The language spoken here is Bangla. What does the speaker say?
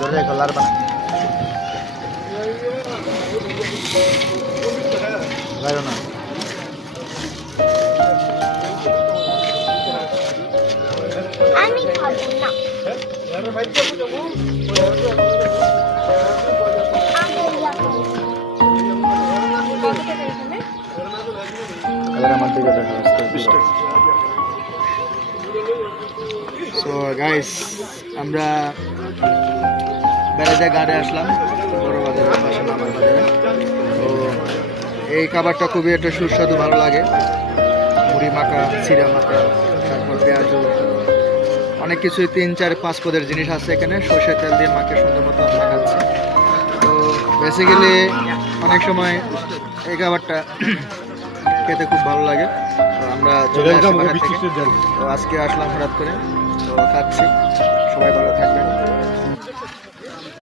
ধরে কলার বানা বাইরো না আমি খাবো না সো গাইস আমরা বেড়াতে গাড়ে আসলাম বড় বাজারের পাশে নামার বাজারে। তো এই খাবারটা খুবই একটা সুস্বাদু ভালো লাগে, মুড়ি মাখা, চিড়া মাখা, তারপর পেঁয়াজু, অনেক কিছুই 3-4-5 পদের জিনিস আছে এখানে। সরষের তেল দিয়ে মাকে সুন্দর মতো আমরা খাচ্ছি। তো বেসিক্যালি অনেক সময় এই খাবারটা খেতে খুব ভালো লাগে। তো আমরা চলে আসি বাড়ি থেকে, তো আজকে আসলাম হঠাৎ করে, তো খাচ্ছি। সবাই ভালো থাকবেন।